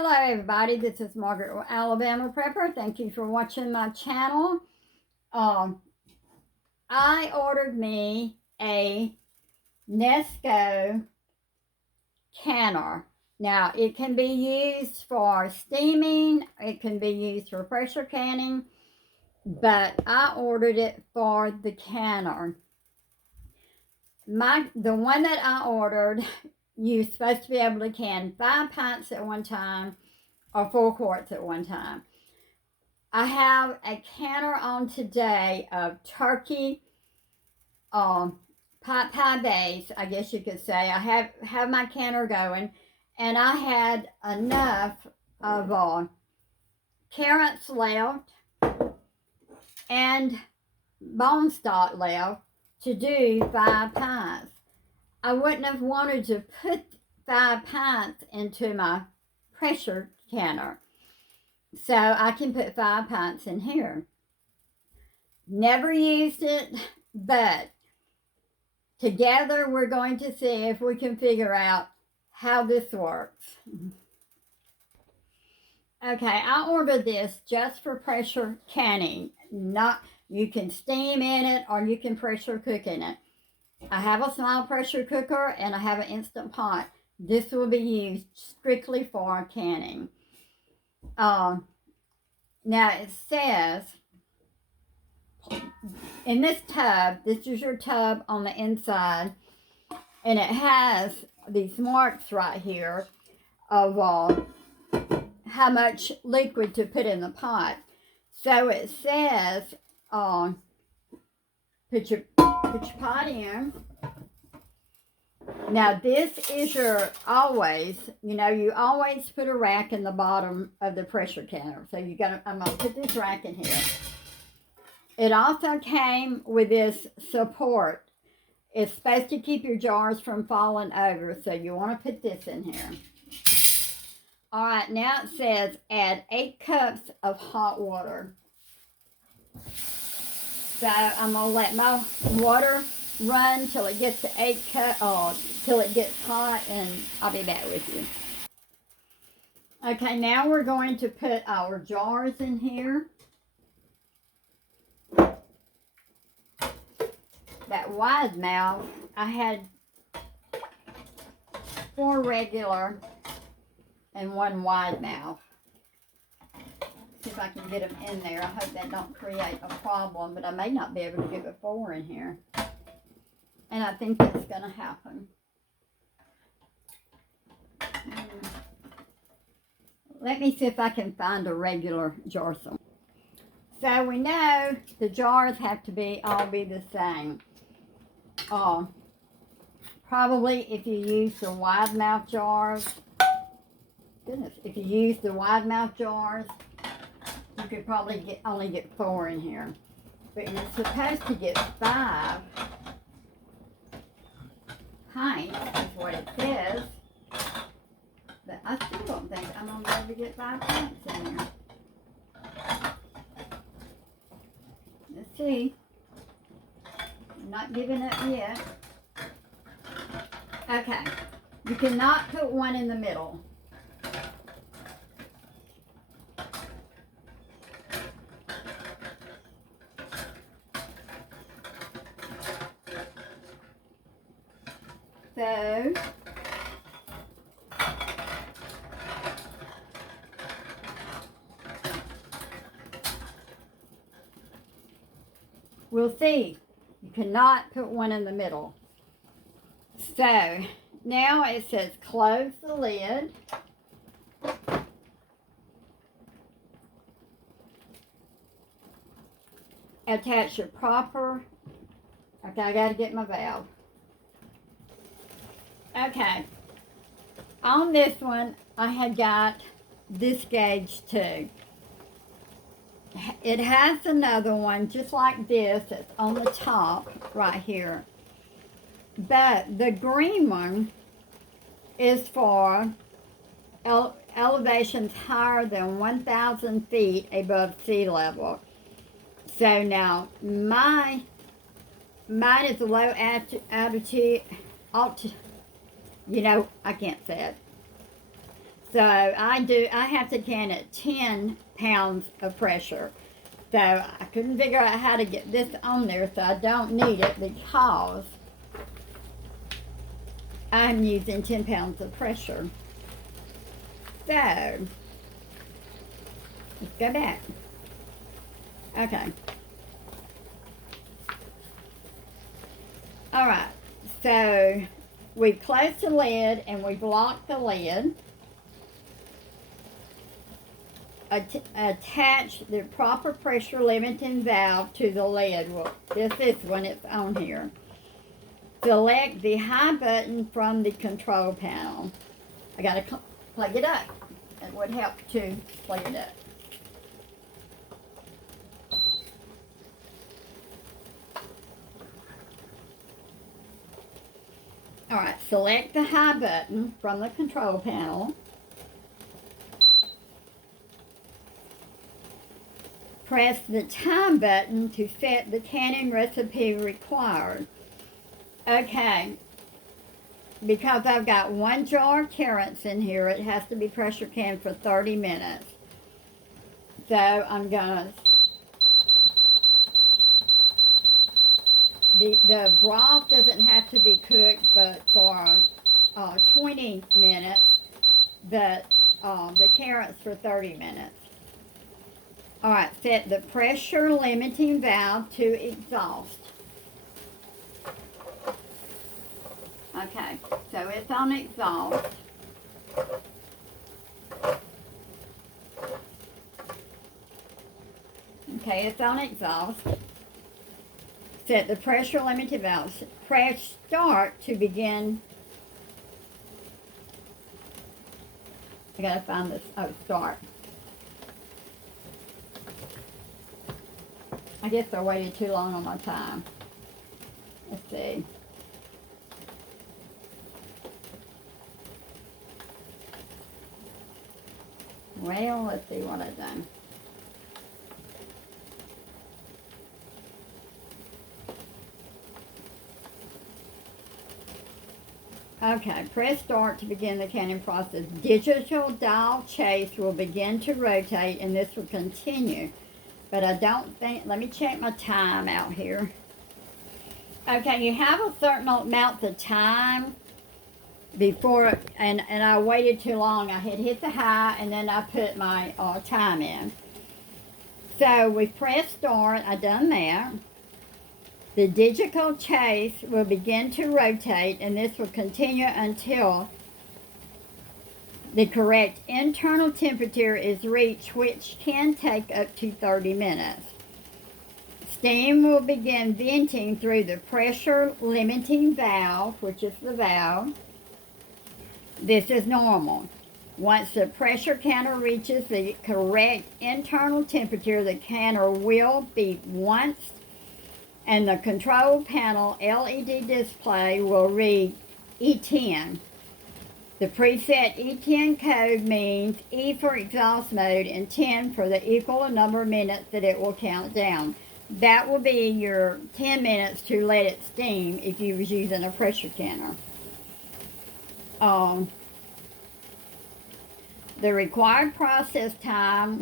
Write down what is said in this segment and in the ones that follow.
Hello everybody, this is Margaret with Alabama Prepper. Thank you for watching my channel. I ordered me a Nesco canner. Now it can be used for steaming, it can be used for pressure canning, but I ordered it for the canner. The one that I ordered, you're supposed to be able to can 5 pints at one time or 4 quarts at one time. I have a canner on today of turkey pot pie base, I guess you could say. I have my canner going, and I had enough of carrots left and bone stock left to do 5 pints. I wouldn't have wanted to put 5 pints into my pressure canner, so I can put 5 pints in here. Never used it, but together we're going to see if we can figure out how this works. Okay, I ordered this just for pressure canning. You can steam in it or you can pressure cook in it. I have a small pressure cooker and I have an Instant Pot. This will be used strictly for canning. Now it says, in this tub, this is your tub on the inside, and it has these marks right here of how much liquid to put in the pot. So it says, put your pot in. Now this is you always put a rack in the bottom of the pressure canner. So I'm gonna put this rack in here. It also came with this support. It's supposed to keep your jars from falling over, so you want to put this in here. All right, now it says add 8 cups of hot water. So I'm gonna let my water run till it gets to 8 cups, till it gets hot, and I'll be back with you. Okay, now we're going to put our jars in here. That wide mouth, I had 4 regular and 1 wide mouth. See if I can get them in there. I hope that don't create a problem, but I may not be able to get a 4 in here. And I think that's going to happen. Let me see if I can find a regular jar somewhere. So we know the jars have to all be the same. Probably if you use the wide mouth jars, if you use the wide mouth jars, you could probably only get 4 in here. But you're supposed to get 5 pints, is what it says. But I still don't think I'm going to be able to get 5 pints in here. Let's see. I'm not giving up yet. Okay. You cannot put 1 in the middle. So, we'll see. You cannot put 1 in the middle. So, now it says close the lid. Attach your proper. Okay, I got to get my valve. Okay. On this one, I had got this gauge too. It has another one just like this that's on the top right here. But the green one is for elevations higher than 1,000 feet above sea level. So now mine is a low altitude, I can't say it. So I have to can at 10 pounds of pressure. So I couldn't figure out how to get this on there, so I don't need it because I'm using 10 pounds of pressure. So let's go back. Okay. All right. So we've closed the lid and we've locked the lid. Attach the proper pressure limiting valve to the lid. Well, this is when it's on here. Select the high button from the control panel. I got to plug it up. It would help to plug it up. Alright, select the high button from the control panel. Press the time button to set the canning recipe required. Okay, because I've got 1 jar of carrots in here, it has to be pressure canned for 30 minutes. So I'm gonna, the broth doesn't have to be cooked but for 20 minutes, but the carrots for 30 minutes. Alright, set the pressure limiting valve to exhaust. Okay, so it's on exhaust. Okay, it's on exhaust. Set the pressure limiting valve. Press start to begin. I gotta find this. Oh, start. I guess I waited too long on my time. Let's see. Well, let's see what I've done. Okay, press start to begin the canning process. Digital dial chase will begin to rotate and this will continue. But I don't think, let me check my time out here. Okay, you have a certain amount of time before, and I waited too long. I had hit the high and then I put my time in. So we pressed start, I done that. The digital chase will begin to rotate and this will continue until the correct internal temperature is reached, which can take up to 30 minutes. Steam will begin venting through the pressure limiting valve, which is the valve. This is normal. Once the pressure canner reaches the correct internal temperature, the canner will beep once and the control panel LED display will read E10. The preset E10 code means E for exhaust mode and 10 for the equal number of minutes that it will count down. That will be your 10 minutes to let it steam if you was using a pressure canner. The required process time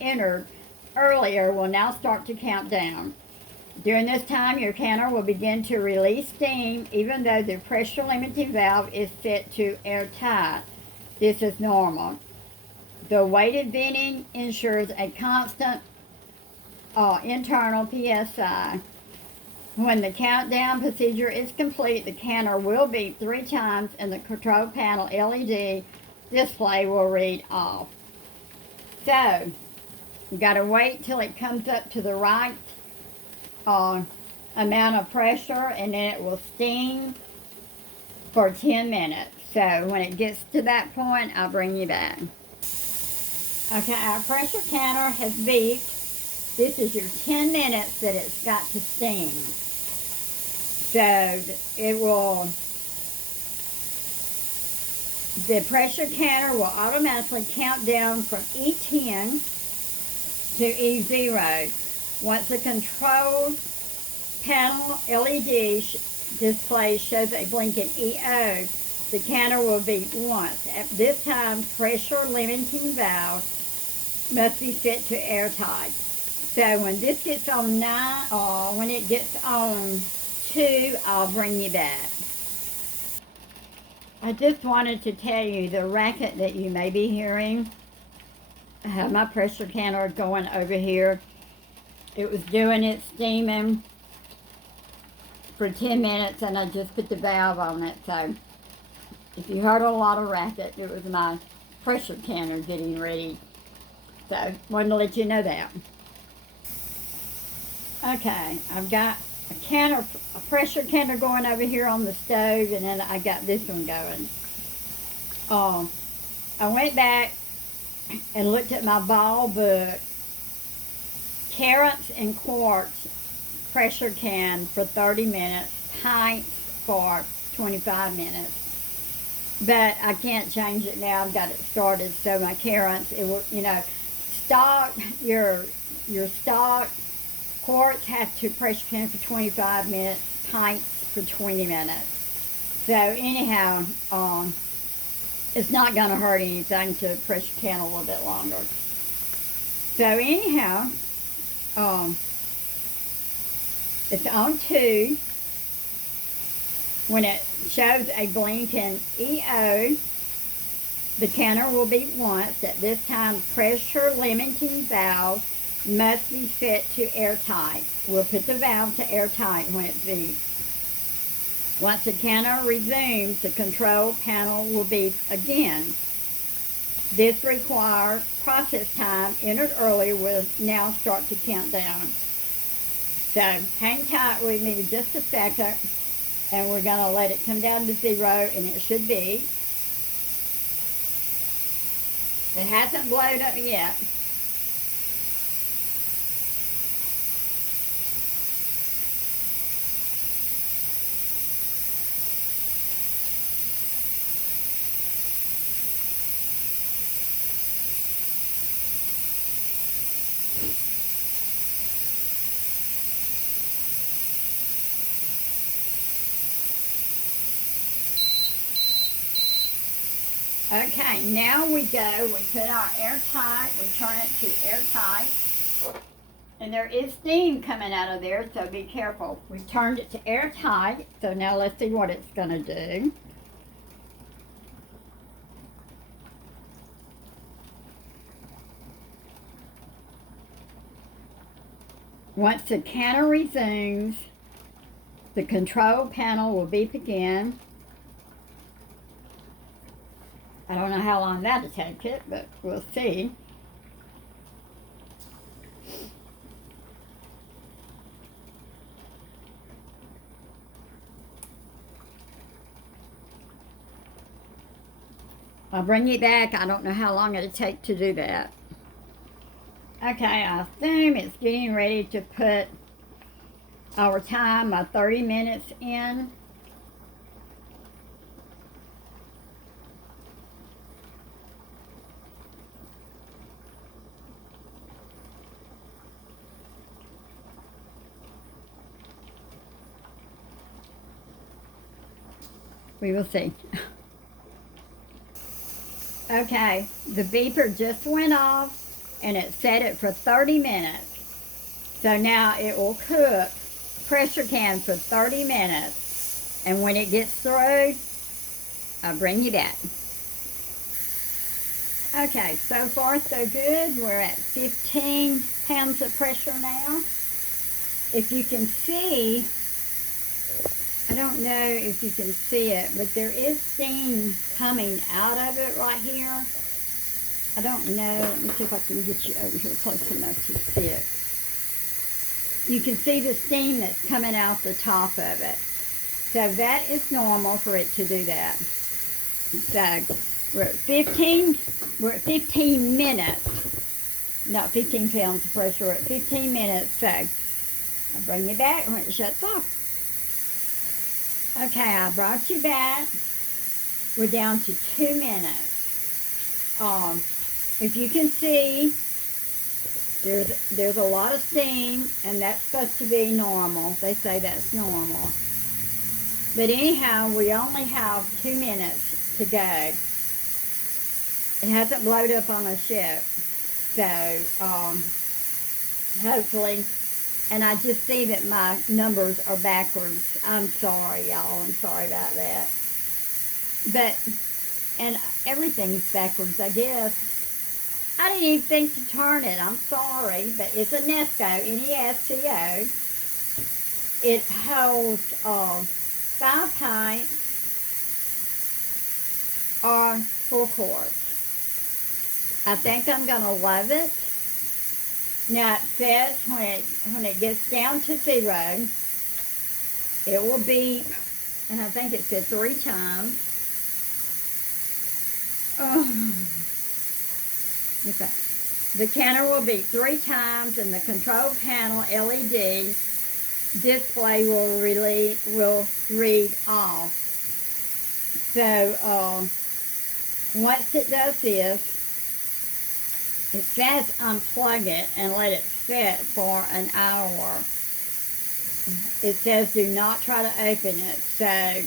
entered earlier will now start to count down. During this time, your canner will begin to release steam even though the pressure limiting valve is set to airtight. This is normal. The weighted venting ensures a constant internal PSI. When the countdown procedure is complete, the canner will beep 3 times and the control panel LED display will read off. So, you got to wait till it comes up to the right amount of pressure and then it will steam for 10 minutes. So when it gets to that point, I'll bring you back. Okay, our pressure canner has beeped. This is your 10 minutes that it's got to steam. So it will, the pressure canner will automatically count down from E10 to E0. Once the control panel LED display shows a blinking EO, the canner will beep once. At this time, pressure limiting valve must be set to airtight. So when this gets on 9, or when it gets on 2, I'll bring you back. I just wanted to tell you the racket that you may be hearing. I have my pressure canner going over here. It was doing its steaming for 10 minutes and I just put the valve on it. So if you heard a lot of racket, it was my pressure canner getting ready. So wanted to let you know that. Okay, I've got a pressure canner going over here on the stove, and then I got this one going. I went back and looked at my ball book. Carrots and Quarts pressure can for 30 minutes, Pints for 25 minutes. But I can't change it now. I've got it started, so my carrots, it will, stock your stock. Quarts have to pressure can for 25 minutes, Pints for 20 minutes. So anyhow, it's not going to hurt anything to pressure can a little bit longer. So anyhow, it's on 2. When it shows a blinking EO, the canner will beep once. At this time, pressure limiting valve must be set to airtight. We'll put the valve to airtight when it beeps. Once the canner resumes, the control panel will beep again. This required process time entered earlier will now start to count down. So hang tight with me just a second, and we're going to let it come down to 0, and it should be. It hasn't blown up yet. Okay, now we put our airtight, we turn it to airtight, and there is steam coming out of there, so be careful. We turned it to airtight, so now let's see what it's going to do. Once the canner resumes, the control panel will beep again. I don't know how long that'll take it, but we'll see. I'll bring it back. I don't know how long it'll take to do that. Okay, I assume it's getting ready to put our time, my 30 minutes in. We will see. Okay, the beeper just went off and it set it for 30 minutes. So now it will cook pressure can for 30 minutes. And when it gets through, I'll bring you back. Okay, so far so good. We're at 15 pounds of pressure now. If you can see, I don't know if you can see it, but there is steam coming out of it right here. I don't know. Let me see if I can get you over here close enough to see it. You can see the steam that's coming out the top of it. So that is normal for it to do that. So we're at 15 minutes. Not 15 pounds of pressure. We're at 15 minutes. So I'll bring you back when it shuts off. Okay, I brought you back. We're down to 2 minutes. If you can see, there's a lot of steam, and that's supposed to be normal. They say that's normal. But anyhow, we only have 2 minutes to go. It hasn't blown up on us yet. So, hopefully, and I just see that my numbers are backwards. I'm sorry, y'all. I'm sorry about that. But, and everything's backwards, I guess. I didn't even think to turn it. I'm sorry. But it's a Nesco, Nesco. It holds 5 pints or 4 quarts. I think I'm going to love it. Now it says when it gets down to 0, it will beep, and I think it said 3 times. Oh. Okay. The counter will beep 3 times, and the control panel LED display will read off. So once it does this, it says unplug it and let it sit for an hour. It says do not try to open it. So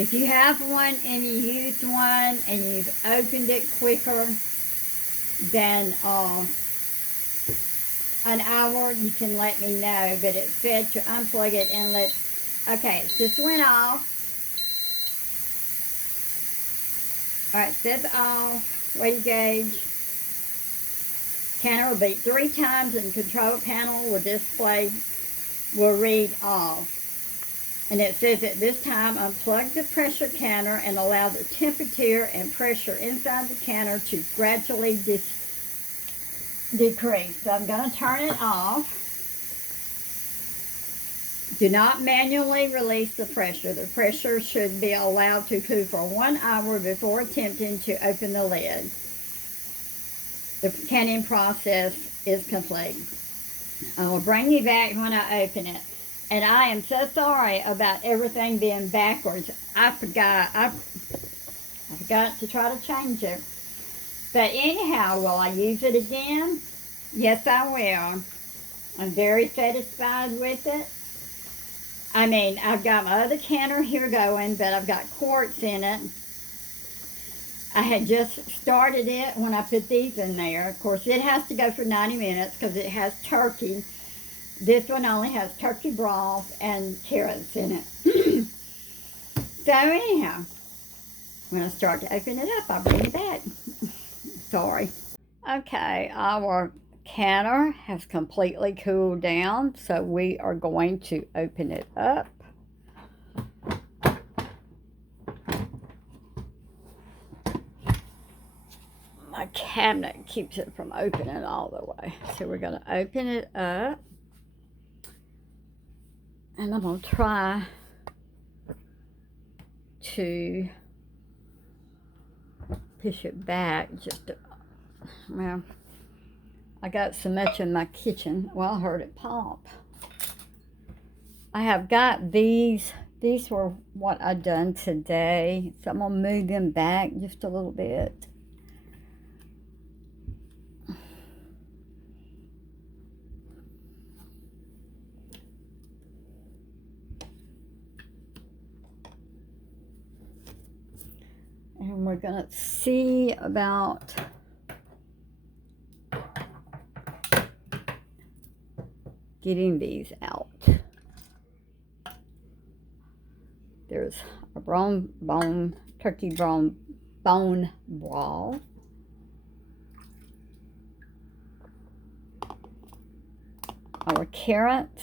if you have one and you used one and you've opened it quicker than an hour, you can let me know. But it said to unplug it and let, okay, it just went off. Alright, it says off, weight gauge. Counter will beep 3 times and control panel will read off. And it says at this time, unplug the pressure counter and allow the temperature and pressure inside the counter to gradually decrease. So I'm going to turn it off. Do not manually release the pressure. The pressure should be allowed to cool for 1 hour before attempting to open the lid. The canning process is complete. I will bring you back when I open it. And I am so sorry about everything being backwards. I forgot to try to change it. But anyhow, will I use it again? Yes, I will. I'm very satisfied with it. I mean, I've got my other canner here going, but I've got quarts in it. I had just started it when I put these in there. Of course, it has to go for 90 minutes because it has turkey. This one only has turkey broth and carrots in it. So anyhow, when I start to open it up, I'll bring it back. Sorry. Okay, our canner has completely cooled down, so we are going to open it up. My cabinet keeps it from opening all the way. So we're going to open it up. And I'm going to try to push it back just a, well, I got so much in my kitchen. Well, I heard it pop. I have got these. These were what I done today. So I'm going to move them back just a little bit. And we're going to see about getting these out. There's a turkey bone broth. Our carrots.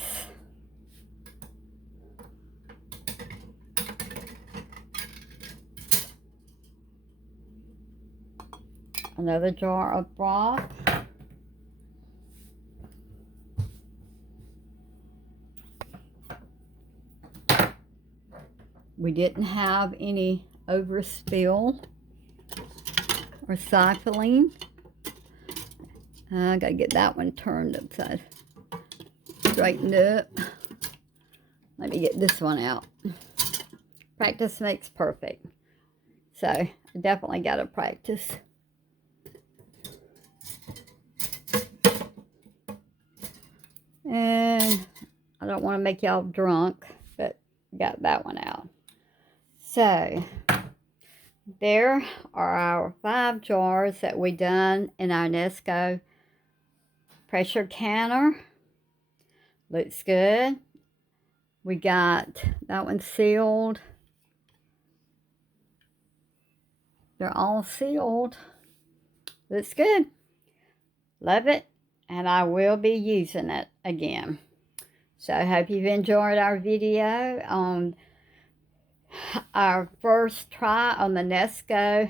Another jar of broth. We didn't have any overspill or cycling. I gotta get that one turned upside, straightened up. Let me get this one out. Practice makes perfect. So I definitely gotta practice. And I don't want to make y'all drunk, but got that one out. So, there are our 5 jars that we done in our Nesco pressure canner. Looks good. We got that one sealed. They're all sealed. Looks good. Love it. And I will be using it again. So I hope you've enjoyed our video on our first try on the Nesco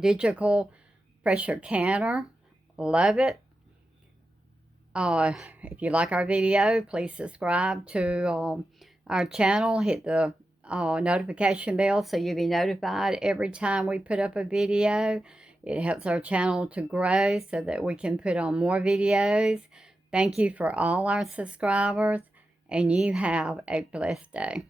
digital pressure canner. Love it. If you like our video, please subscribe to our channel. Hit the notification bell so you'll be notified every time we put up a video. It helps our channel to grow so that we can put on more videos. Thank you for all our subscribers, and you have a blessed day.